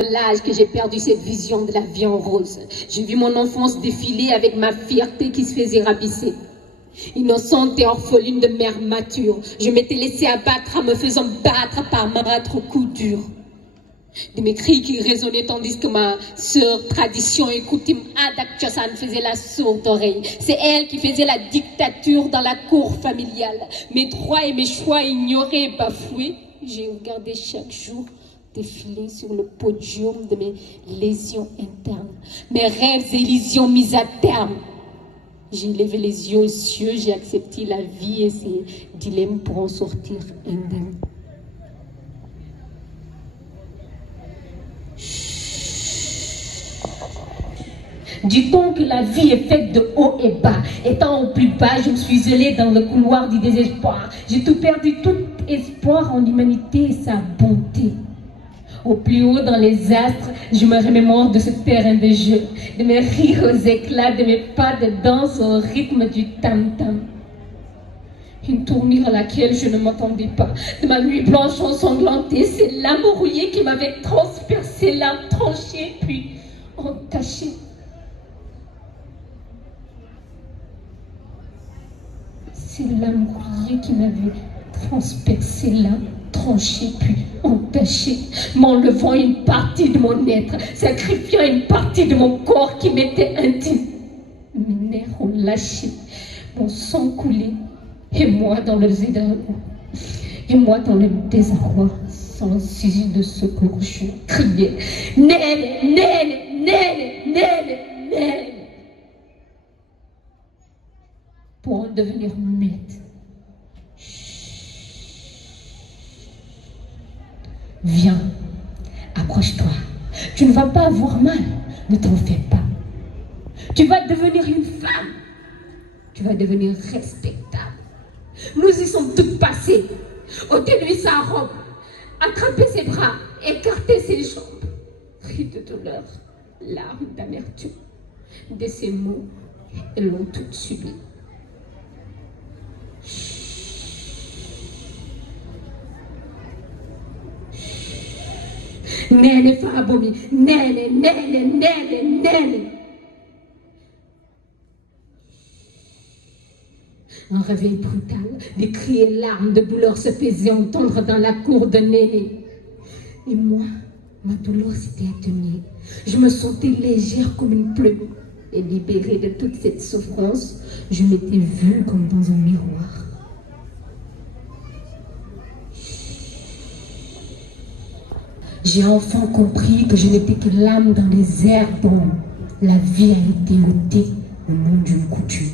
L'âge que j'ai perdu cette vision de la vie en rose. J'ai vu mon enfance défiler avec ma fierté qui se faisait rabaisser. Innocente et orpheline de mère mature, je m'étais laissée abattre en me faisant battre par marâtre coups durs. De mes cris qui résonnaient tandis que ma sœur tradition écoutait Adak Chosan faisait la sourde oreille. C'est elle qui faisait la dictature dans la cour familiale. Mes droits et mes choix ignorés et bafoués, j'ai regardé chaque jour défiler sur le podium de mes lésions internes, mes rêves et illusions mises à terme. J'ai levé les yeux aux cieux, j'ai accepté la vie et ses dilemmes pour en sortir indemne. Du temps que la vie est faite de haut et bas, étant au plus bas, je me suis isolée dans le couloir du désespoir. J'ai tout perdu, tout espoir en l'humanité et sa bonté. Au plus haut dans les astres, je me remémore de ce terrain de jeu, de mes rires aux éclats, de mes pas de danse au rythme du tam-tam. Une tournure à laquelle je ne m'attendais pas, de ma nuit blanche ensanglantée, c'est l'âme rouillée qui m'avait transpercé, l'âme tranchée, puis entachée. C'est l'âme rouillée qui m'avait transpercé, l'âme tranché puis entaché, m'enlevant une partie de mon être, sacrifiant une partie de mon corps qui m'était intime. Mes nerfs ont lâché, mon sang coulé, et moi dans le désarroi, sans saisir de secours, je criais « Nene, Nene, Nene, Nene, Nene » pour en devenir muette. Viens, approche-toi. Tu ne vas pas avoir mal, ne t'en fais pas. Tu vas devenir une femme. Tu vas devenir respectable. Nous y sommes toutes passées. ôtez-lui sa robe, attrapez ses bras, écartez ses jambes. Cris de douleur, larmes d'amertume. De ces mots, elles l'ont toutes subi. Nene Farabomi, Nene, Nene, Nene, Nene. Un réveil brutal, des cris et larmes de douleur se faisaient entendre dans la cour de Néné. Et moi, ma douleur s'était atténuée. Je me sentais légère comme une plume. Et libérée de toute cette souffrance, je m'étais vue comme dans un miroir. J'ai enfin compris que je n'étais que l'âme dans les airs dont la vie a été ôtée au nom d'une coutume.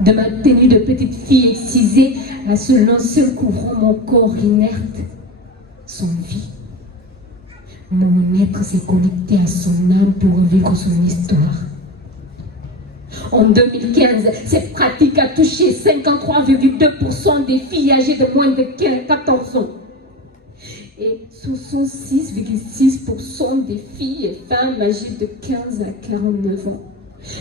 De ma tenue de petite fille excisée à ce linceul couvrant mon corps inerte, sans vie. Mon être s'est connecté à son âme pour revivre son histoire. En 2015, cette pratique a touché 53,2% des filles âgées de moins de 14 ans et 66,6% des filles et femmes âgées de 15 à 49 ans.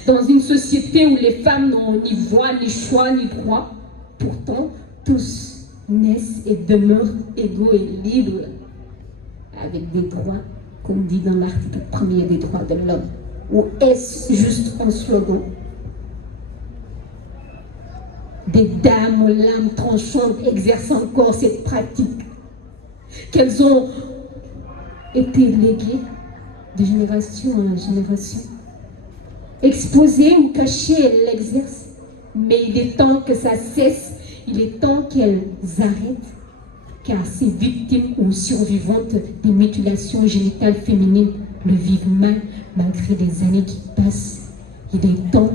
Dans une société où les femmes n'ont ni voix, ni choix, ni droit, pourtant tous naissent et demeurent égaux et libres, avec des droits, comme dit dans l'article 1er des droits de l'homme. Ou est-ce juste un slogan? Des dames aux lames tranchantes exercent encore cette pratique, qu'elles ont été léguées de génération en génération. Exposées ou cachées, elles l'exercent, mais il est temps que ça cesse, il est temps qu'elles arrêtent, car ces victimes ou survivantes des mutilations génitales féminines le vivent mal malgré les années qui passent. Il est temps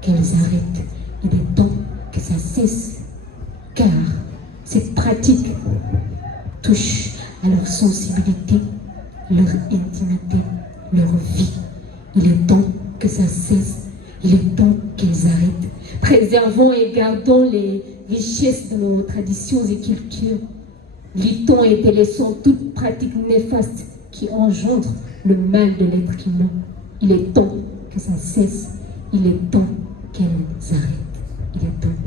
qu'elles arrêtent, il est temps que ça cesse, car cette pratique touche à leur sensibilité, leur intimité, leur vie. Il est temps que ça cesse, il est temps qu'elles arrêtent. Préservons et gardons les richesses de nos traditions et cultures. Évitons et délaissons toute pratique néfaste qui engendre le mal de l'être humain. Il est temps que ça cesse, il est temps qu'elles arrêtent. Il est temps.